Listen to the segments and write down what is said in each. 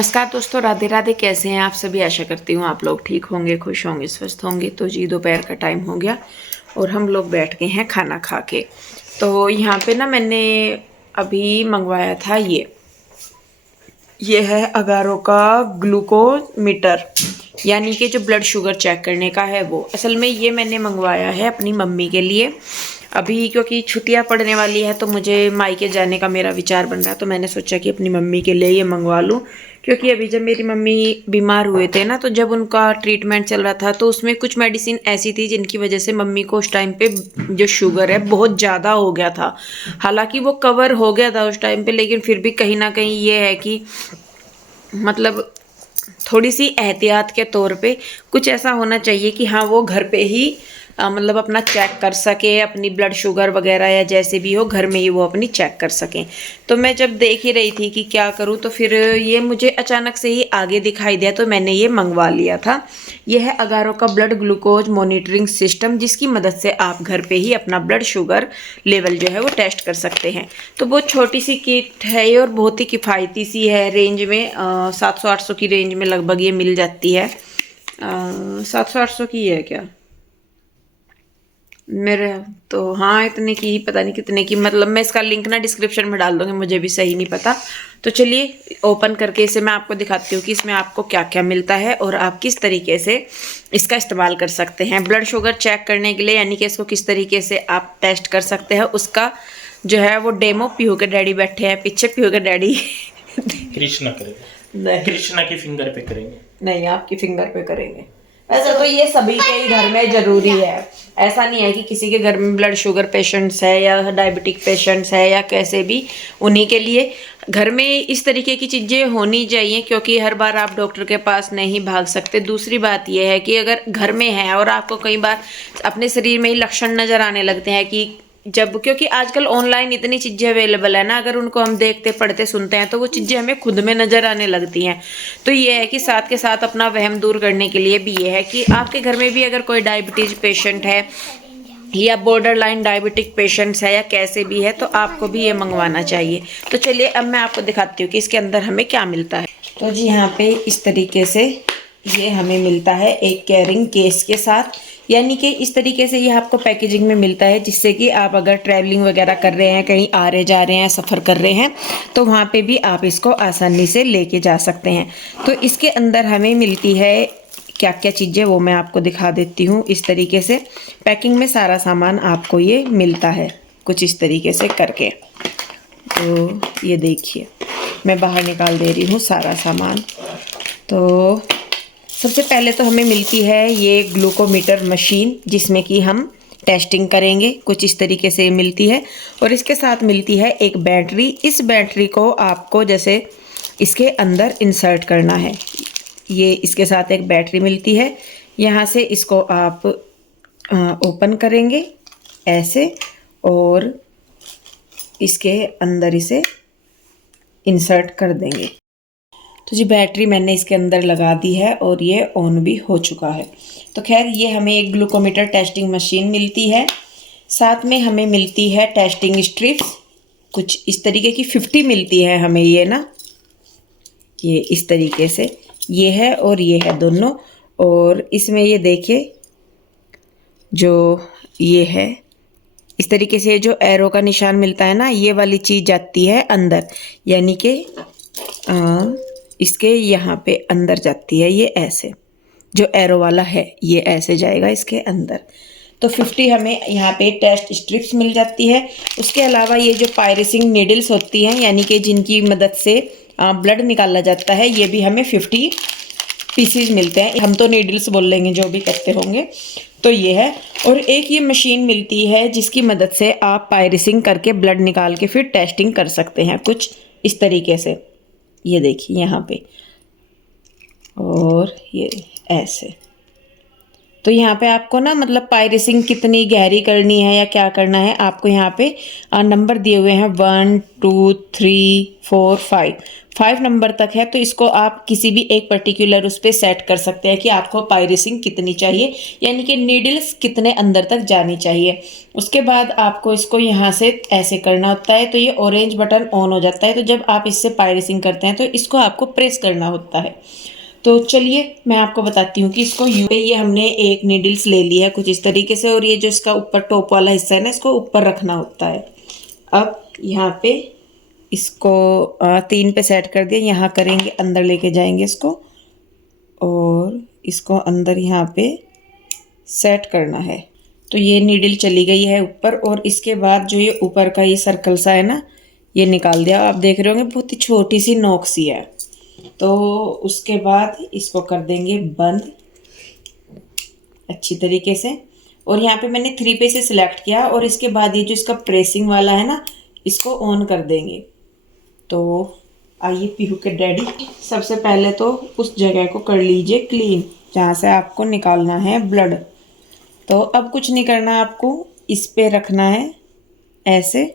नमस्कार दोस्तों, राधे राधे। कैसे हैं आप सभी? आशा करती हूँ आप लोग ठीक होंगे, खुश होंगे, स्वस्थ होंगे। तो जी दोपहर का टाइम हो गया और हम लोग बैठ गए हैं खाना खा के। तो यहाँ पे ना मैंने अभी मंगवाया था ये है अगारो का ग्लूकोमीटर, यानी कि जो ब्लड शुगर चेक करने का है वो। असल में ये मैंने मंगवाया है अपनी मम्मी के लिए। अभी क्योंकि छुट्टियां पड़ने वाली है तो मुझे मायके जाने का मेरा विचार बन रहा, तो मैंने सोचा कि अपनी मम्मी के लिए ये मंगवा लूँ। क्योंकि अभी जब मेरी मम्मी बीमार हुए थे ना, तो जब उनका ट्रीटमेंट चल रहा था तो उसमें कुछ मेडिसिन ऐसी थी जिनकी वजह से मम्मी को उस टाइम पे जो शुगर है बहुत ज़्यादा हो गया था। हालांकि वो कवर हो गया था उस टाइम पे, लेकिन फिर भी कहीं ना कहीं ये है कि मतलब थोड़ी सी एहतियात के तौर पे कुछ ऐसा होना चाहिए कि हाँ वो घर पे ही मतलब अपना चेक कर सके, अपनी ब्लड शुगर वगैरह या जैसे भी हो घर में ही वो अपनी चेक कर सकें। तो मैं जब देख ही रही थी कि क्या करूँ, तो फिर ये मुझे अचानक से ही आगे दिखाई दिया तो मैंने ये मंगवा लिया था। यह है अगारो का ब्लड ग्लूकोज मॉनिटरिंग सिस्टम, जिसकी मदद से आप घर पे ही अपना ब्लड शुगर लेवल जो है वो टेस्ट कर सकते हैं। तो बहुत छोटी सी किट है ये और बहुत ही किफ़ायती सी है। रेंज में 700-800 की रेंज में लगभग ये मिल जाती है। 700-800 की है क्या मेरे, तो हाँ इतने की ही, पता नहीं कितने की। मतलब मैं इसका लिंक ना डिस्क्रिप्शन में डाल दूंगी, मुझे भी सही नहीं पता। तो चलिए ओपन करके इसे मैं आपको दिखाती हूँ कि इसमें आपको क्या क्या मिलता है और आप किस तरीके से इसका इस्तेमाल कर सकते हैं ब्लड शुगर चेक करने के लिए, यानी कि इसको किस तरीके से आप टेस्ट कर सकते हैं। उसका जो है वो डेमो पीहू के डैडी बैठे हैं पीछे, पीहू के डैडी कृष्णा करेंगे, नहीं कृष्णा की फिंगर पे करेंगे। नहीं, आपकी फिंगर पे करेंगे। वैसे तो ये सभी के ही घर में जरूरी है, ऐसा नहीं है कि किसी के घर में ब्लड शुगर पेशेंट्स है या डायबिटिक पेशेंट्स है या कैसे भी, उन्हीं के लिए घर में इस तरीके की चीज़ें होनी चाहिए, क्योंकि हर बार आप डॉक्टर के पास नहीं भाग सकते। दूसरी बात यह है कि अगर घर में है और आपको कई बार अपने शरीर में ही लक्षण नज़र आने लगते हैं कि जब, क्योंकि आजकल ऑनलाइन इतनी चीज़ें अवेलेबल है ना, अगर उनको हम देखते पढ़ते सुनते हैं तो वो चीज़ें हमें खुद में नज़र आने लगती हैं। तो ये है कि साथ के साथ अपना वहम दूर करने के लिए भी ये है कि आपके घर में भी अगर कोई डायबिटीज पेशेंट है या बॉर्डर लाइन डायबिटिक पेशेंट्स है या कैसे भी है, तो आपको भी ये मंगवाना चाहिए। तो चलिए अब मैं आपको दिखाती हूँ कि इसके अंदर हमें क्या मिलता है। तो जी यहाँ पे इस तरीके से ये हमें मिलता है एक कैरिंग केस के साथ, यानी कि इस तरीके से ये आपको पैकेजिंग में मिलता है, जिससे कि आप अगर ट्रैवलिंग वगैरह कर रहे हैं, कहीं आ रहे जा रहे हैं, सफ़र कर रहे हैं, तो वहाँ पे भी आप इसको आसानी से लेके जा सकते हैं। तो इसके अंदर हमें मिलती है क्या क्या चीज़ें, वो मैं आपको दिखा देती हूँ। इस तरीके से पैकिंग में सारा सामान आपको ये मिलता है कुछ इस तरीके से करके। तो ये देखिए मैं बाहर निकाल दे रही हूँ सारा सामान। तो सबसे पहले तो हमें मिलती है ये ग्लूकोमीटर मशीन, जिसमें कि हम टेस्टिंग करेंगे, कुछ इस तरीके से मिलती है। और इसके साथ मिलती है एक बैटरी। इस बैटरी को आपको जैसे इसके अंदर इंसर्ट करना है। ये इसके साथ एक बैटरी मिलती है, यहाँ से इसको आप ओपन करेंगे ऐसे और इसके अंदर इसे इंसर्ट कर देंगे। तो जी बैटरी मैंने इसके अंदर लगा दी है और ये ऑन भी हो चुका है। तो खैर ये हमें एक ग्लूकोमीटर टेस्टिंग मशीन मिलती है, साथ में हमें मिलती है टेस्टिंग स्ट्रिप्स कुछ इस तरीके की 50 मिलती है हमें ये ना, ये इस तरीके से ये है और ये है दोनों। और इसमें ये देखिए जो ये है इस तरीके से जो एरो का निशान मिलता है ना, ये वाली चीज़ जाती है अंदर, यानी कि इसके यहाँ पे अंदर जाती है। ये ऐसे जो एरो वाला है ये ऐसे जाएगा इसके अंदर। तो 50 हमें यहाँ पे टेस्ट स्ट्रिप्स मिल जाती है। उसके अलावा ये जो पायरेसिंग नीडल्स होती हैं, यानी कि जिनकी मदद से ब्लड निकाला जाता है, ये भी हमें 50 पीसीज मिलते हैं। हम तो नीडल्स बोल लेंगे जो भी कहते होंगे। तो ये है। और एक ये मशीन मिलती है जिसकी मदद से आप पायरेसिंग करके ब्लड निकाल के फिर टेस्टिंग कर सकते हैं कुछ इस तरीके से। ये देखिए यहाँ पे, और ये ऐसे। तो यहाँ पे आपको ना मतलब पायरिसिंग कितनी गहरी करनी है या क्या करना है, आपको यहाँ पे नंबर दिए हुए हैं 1 2 3 4 5 नंबर तक है। तो इसको आप किसी भी एक पर्टिकुलर उस पर सेट कर सकते हैं कि आपको पायरिसिंग कितनी चाहिए, यानी कि नीडल्स कितने अंदर तक जानी चाहिए। उसके बाद आपको इसको यहाँ से ऐसे करना होता है, तो ये ऑरेंज बटन ऑन हो जाता है। तो जब आप इससे पायरिसिंग करते हैं तो इसको आपको प्रेस करना होता है। तो चलिए मैं आपको बताती हूँ कि इसको ये हमने एक नीडल्स ले ली है कुछ इस तरीके से, और ये जो इसका ऊपर टॉप वाला हिस्सा है ना, इसको ऊपर रखना होता है। अब यहाँ पे इसको 3 पे सेट कर दिया, यहाँ करेंगे, अंदर लेके जाएंगे इसको और इसको अंदर यहाँ पे सेट करना है। तो ये नीडल चली गई है ऊपर, और इसके बाद जो ये ऊपर का ये सर्कल सा है ना, ये निकाल दिया। आप देख रहे होंगे बहुत ही छोटी सी नोक सी है। तो उसके बाद इसको कर देंगे बंद अच्छी तरीके से, और यहाँ पे मैंने 3 पे से सिलेक्ट किया, और इसके बाद ये जो इसका प्रेसिंग वाला है ना, इसको ऑन कर देंगे। तो आइए पीहू के डैडी, सबसे पहले तो उस जगह को कर लीजिए क्लीन जहाँ से आपको निकालना है ब्लड। तो अब कुछ नहीं करना, आपको इस पे रखना है ऐसे,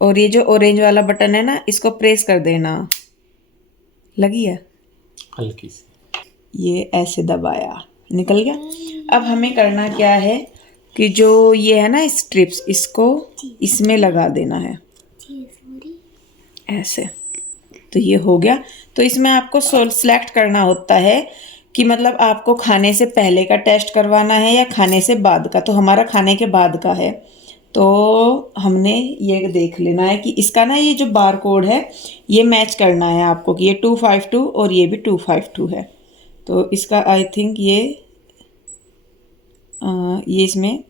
और ये जो ऑरेंज वाला बटन है ना, इसको प्रेस कर देना। लगी है हल्की सी, ये ऐसे दबाया, निकल गया। अब हमें करना क्या है कि जो ये है ना स्ट्रिप्स, इसको इसमें लगा देना है ऐसे। तो ये हो गया। तो इसमें आपको सेलेक्ट करना होता है कि मतलब आपको खाने से पहले का टेस्ट करवाना है या खाने से बाद का। तो हमारा खाने के बाद का है, तो हमने ये देख लेना है कि इसका ना ये जो बार कोड है ये मैच करना है आपको कि ये 252 और ये भी 252 है। तो इसका आई थिंक ये इसमें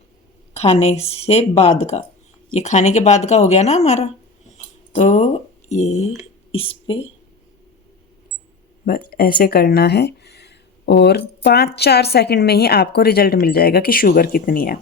खाने से बाद का, ये खाने के बाद का हो गया ना हमारा। तो ये इस पे बस ऐसे करना है, और 5-4 सेकंड में ही आपको रिजल्ट मिल जाएगा कि शुगर कितनी है।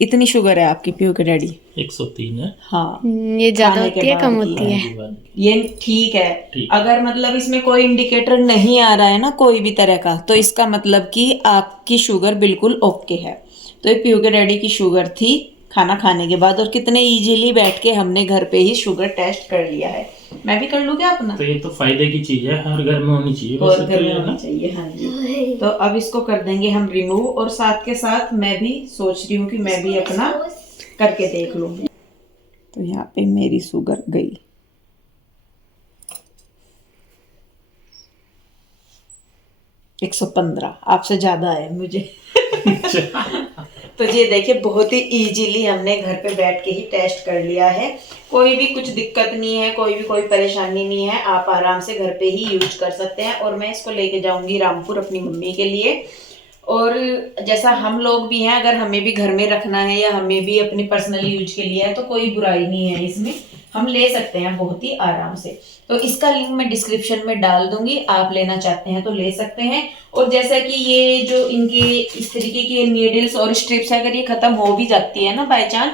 इतनी शुगर है आपकी पीहू के डैडी? 103 है। हाँ, ये ज्यादा खाने होती के है बाद कम की होती है? ये ठीक है। ठीक। अगर मतलब इसमें कोई इंडिकेटर नहीं आ रहा है ना कोई भी तरह का, तो इसका मतलब कि आपकी शुगर बिल्कुल ओके है। तो ये पीहू के डैडी की शुगर थी खाना खाने के बाद, और कितने इजीली बैठ के हमने घर पे ही शुगर टेस्ट कर लिया है। मैं भी कर लूँ क्या अपना? तो ये तो फायदे की चीज है, हर घर में होनी चाहिए और वैसे घर तो में ये होना ना। चाहिए। हाँ जी। तो अब इसको कर देंगे हम रिमूव, और साथ के साथ मैं भी सोच रही हूँ कि मैं भी अपना करके देख लूँ। तो यहाँ पे मेरी शुगर गई 115, आपसे ज्यादा है मुझे। तो ये देखिए बहुत ही इजीली हमने घर पे बैठ के ही टेस्ट कर लिया है। कोई भी कुछ दिक्कत नहीं है, कोई परेशानी नहीं है, आप आराम से घर पे ही यूज कर सकते हैं। और मैं इसको लेके जाऊंगी रामपुर अपनी मम्मी के लिए। और जैसा हम लोग भी हैं, अगर हमें भी घर में रखना है या हमें भी अपनी पर्सनल यूज के लिए है, तो कोई बुराई नहीं है इसमें, हम ले सकते हैं बहुत ही आराम से। तो इसका लिंक मैं डिस्क्रिप्शन में डाल दूंगी, आप लेना चाहते हैं तो ले सकते हैं। और जैसा कि ये जो इनके इस तरीके के नीडल्स और स्ट्रिप्स, अगर ये खत्म हो भी जाती है ना बाय चांस,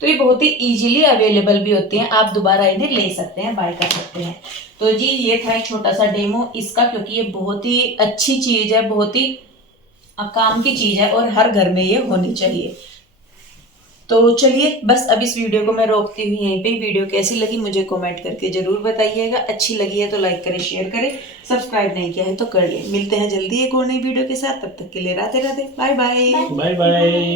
तो ये बहुत ही इजीली अवेलेबल भी होती हैं, आप दोबारा इन्हें ले सकते हैं, बाय कर सकते हैं। तो जी ये था एक छोटा सा डेमो इसका, क्योंकि ये बहुत ही अच्छी चीज है, बहुत ही काम की चीज है, और हर घर में ये होनी चाहिए। तो चलिए बस अब इस वीडियो को मैं रोकती हूँ यहीं पे। वीडियो कैसी लगी मुझे कमेंट करके जरूर बताइएगा। अच्छी लगी है तो लाइक करें, शेयर करें, सब्सक्राइब नहीं किया है तो कर ले। मिलते हैं जल्दी एक और नई वीडियो के साथ, तब तक के लिए Radhe Radhe, bye bye. Bye bye.